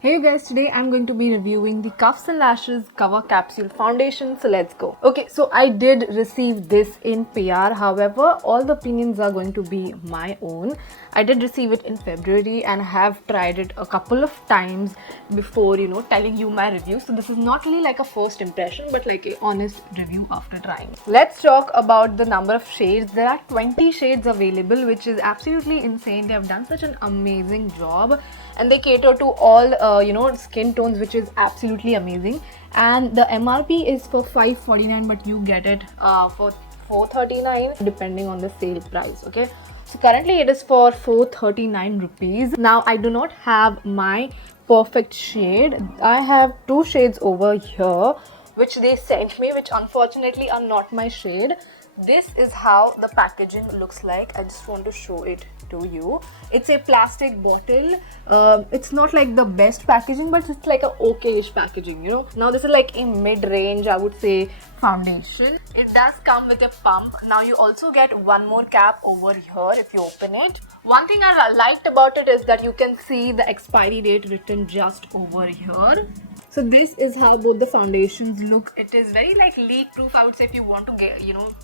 Hey you guys, today I'm going to be reviewing the Cuffs and Lashes Cover Capsule Foundation, so let's go. Okay, so I did receive this in PR, however, all the opinions are going to be my own. I did receive it in February and have tried it a couple of times before, telling you my review. So this is not really like a first impression, but like a honest review after trying. Let's talk about the number of shades. There are 20 shades available, which is absolutely insane. They have done such an amazing job and they cater to all skin tones, which is absolutely amazing. And the MRP is for $549, but you get it for $439 depending on the sale price. Okay, so currently it is for 439 rupees. Now I do not have my perfect shade. I have two shades over here which they sent me, which unfortunately are not my shade. This is how the packaging looks like. I just want to show it to you. It's a plastic bottle. It's not like the best packaging, but it's like a okayish packaging, Now this is like a mid-range, I would say, foundation. It does come with a pump. Now you also get one more cap over here if you open it. One thing I liked about it is that you can see the expiry date written just over here. So this is how both the foundations look. It is very like leak proof, I would say. If you want to get,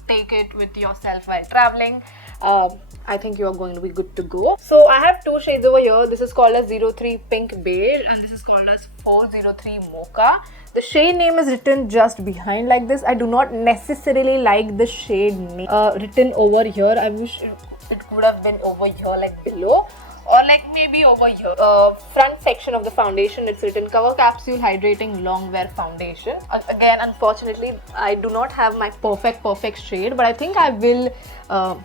take it with yourself while traveling, I think you are going to be good to go. So I have two shades over here. This is called as 03 Pink Beige and this is called as 403 Mocha. The shade name is written just behind like this. I do not necessarily like the shade name written over here. I wish it could have been over here, like below, or like maybe over here. Front section of the foundation, it's written Cover Capsule Hydrating Long Wear Foundation. Again, unfortunately, I do not have my perfect shade, but I think I will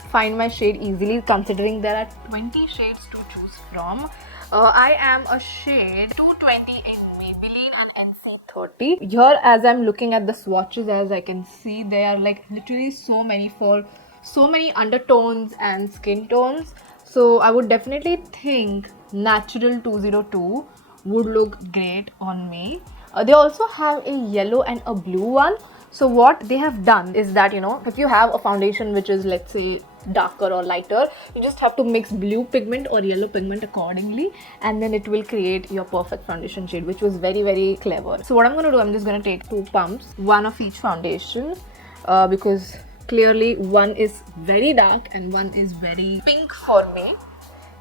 find my shade easily, considering there are 20 shades to choose from. I am a shade 220 in Maybelline and NC30. Here, as I'm looking at the swatches, as I can see, there are like literally so many for so many undertones and skin tones. So I would definitely think Natural 202 would look great on me. They also have a yellow and a blue one. So what they have done is that, if you have a foundation which is, let's say, darker or lighter, you just have to mix blue pigment or yellow pigment accordingly, and then it will create your perfect foundation shade, which was very clever. So what I'm going to do, I'm just going to take two pumps, one of each foundation, because clearly one is very dark and one is very pink for me.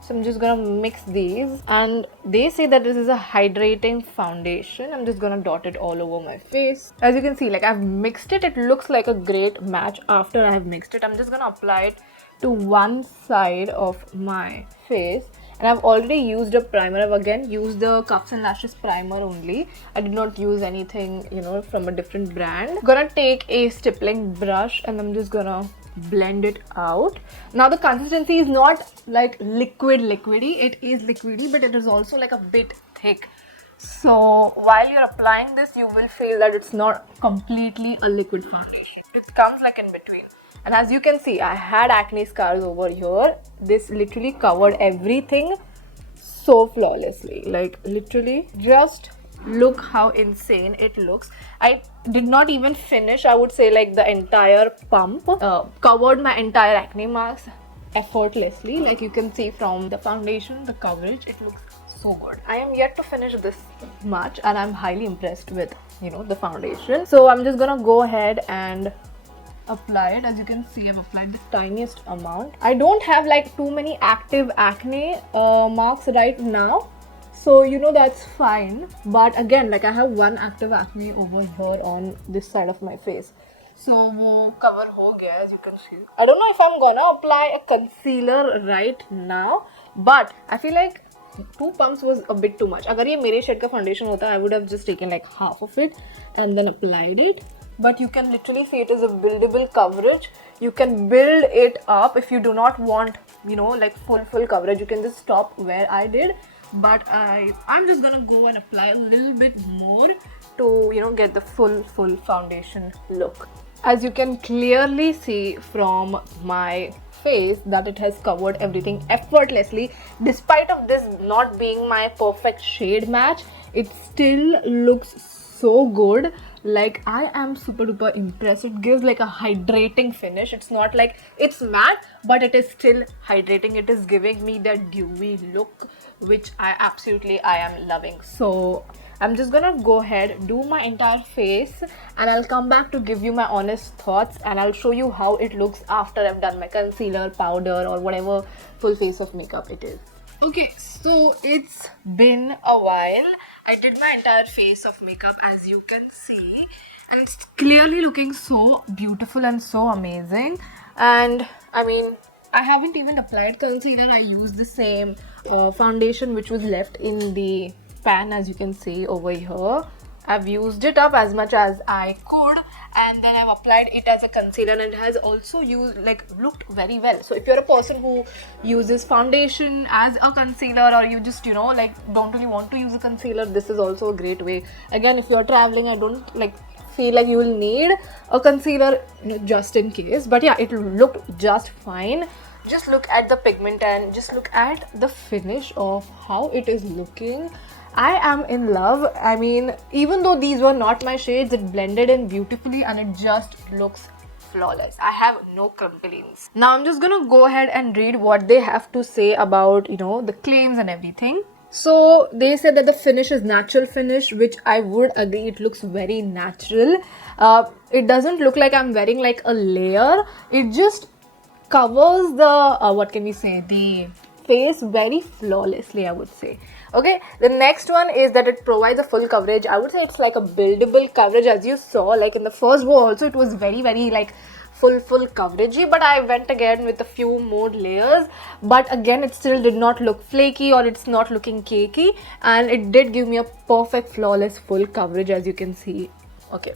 So I'm just gonna mix these, and they say that this is a hydrating foundation. I'm just gonna dot it all over my face. As you can see, like I've mixed it. It looks like a great match after I have mixed it. I'm just gonna apply it to one side of my face. And I've already used a primer. I've again used the Cuffs and Lashes primer only. I did not use anything, from a different brand. Gonna take a stippling brush and I'm just gonna blend it out. Now the consistency is not like liquidy. It is liquidy, but it is also like a bit thick. So while you're applying this, you will feel that it's not completely a liquid foundation. It comes like in between. And as you can see, I had acne scars over here. This literally covered everything so flawlessly. Like literally, just look how insane it looks. I did not even finish, I would say, like the entire pump. Covered my entire acne marks effortlessly. Like you can see from the foundation, the coverage, it looks so good. I am yet to finish this much and I'm highly impressed with, the foundation. So I'm just gonna go ahead and apply it. As you can see, I've applied the tiniest amount. I don't have like too many active acne marks right now, so that's fine. But again, like I have one active acne over here on this side of my face, so cover ho gaya, as you can see. I don't know if I'm gonna apply a concealer right now, but I feel like two pumps was a bit too much. Agar ye mere shade ka foundation hota, I would have just taken like half of it and then applied it. But you can literally see it is a buildable coverage. You can build it up if you do not want, like full coverage. You can just stop where I did. But I'm just gonna go and apply a little bit more to, get the full foundation look. As you can clearly see from my face that it has covered everything effortlessly. Despite of this not being my perfect shade match, it still looks so good. Like, I am super duper impressed. It gives like a hydrating finish. It's not like it's matte, but it is still hydrating. It is giving me that dewy look, which I am loving. So I'm just gonna go ahead, do my entire face, and I'll come back to give you my honest thoughts, and I'll show you how it looks after I've done my concealer, powder, or whatever full face of makeup it is. Okay, so it's been a while. I did my entire face of makeup, as you can see, and it's clearly looking so beautiful and so amazing. And I mean, I haven't even applied concealer. I used the same foundation which was left in the pan, as you can see over here. I've used it up as much as I could, and then I've applied it as a concealer, and it has also looked very well. So if you're a person who uses foundation as a concealer, or you just don't really want to use a concealer, this is also a great way. Again, if you're traveling, I don't feel like you will need a concealer just in case, but yeah, it looked just fine. Just look at the pigment and just look at the finish of how it is looking. I am in love. I mean, even though these were not my shades, it blended in beautifully and it just looks flawless. I have no complaints. Now I'm just gonna go ahead and read what they have to say about the claims and everything. So they said that the finish is natural finish, which I would agree. It looks very natural. It doesn't look like I'm wearing like a layer. It just covers the face very flawlessly, I would say. Okay, the next one is that it provides a full coverage. I would say it's like a buildable coverage, as you saw, like in the first row also it was very like full coveragey, but I went again with a few more layers, but again it still did not look flaky, or it's not looking cakey, and it did give me a perfect flawless full coverage, as you can see. Okay,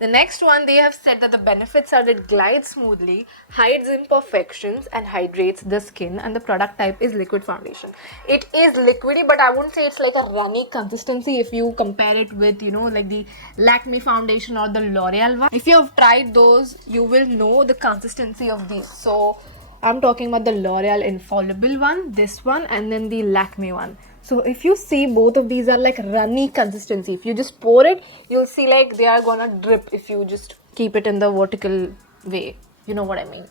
the next one, they have said that the benefits are that it glides smoothly, hides imperfections, and hydrates the skin, and the product type is liquid foundation. It is liquidy, but I wouldn't say it's like a runny consistency if you compare it with like the Lakme foundation or the L'Oreal one. If you have tried those, you will know the consistency of these. So I'm talking about the L'Oreal Infallible one, this one, and then the Lakme one. So if you see, both of these are like runny consistency. If you just pour it, you'll see like they are gonna drip if you just keep it in the vertical way. You know what I mean?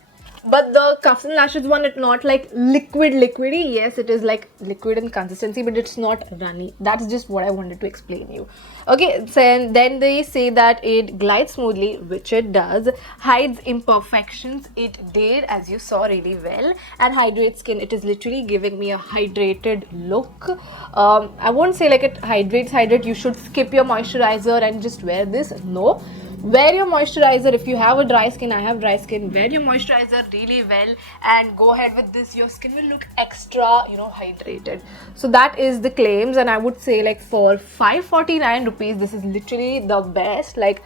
But the Cuffs and Lashes one, it's not like liquidy. Yes, it is like liquid in consistency, but it's not runny. That's just what I wanted to explain you. Okay, so then they say that it glides smoothly, which it does, hides imperfections, it did, as you saw really well, and hydrates skin. It is literally giving me a hydrated look. I won't say like it hydrate. You should skip your moisturizer and just wear this. No. Wear your moisturizer. If you have a dry skin, I have dry skin, wear your moisturizer really well and go ahead with this. Your skin will look extra hydrated. So that is the claims, and I would say like for 549 rupees, this is literally the best. Like,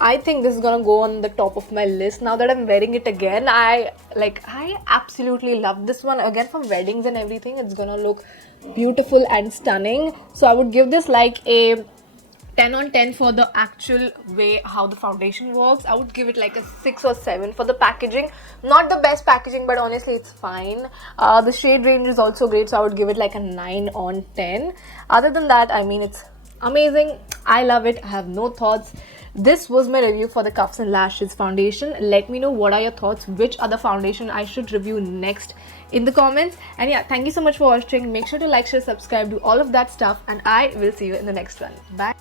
I think this is gonna go on the top of my list now that I'm wearing it again. I absolutely love this one. Again, for weddings and everything, it's gonna look beautiful and stunning. So I would give this like a 10 on 10 for the actual way how the foundation works. I would give it like a 6 or 7 for the packaging. Not the best packaging, but honestly it's fine. The shade range is also great, so I would give it like a 9 on 10. Other than that, I mean, it's amazing. I love it. I have no thoughts. This was my review for the Cuffs and Lashes foundation. Let me know what are your thoughts, which other foundation I should review next in the comments. And yeah, thank you so much for watching. Make sure to like, share, subscribe, do all of that stuff, and I will see you in the next one. Bye.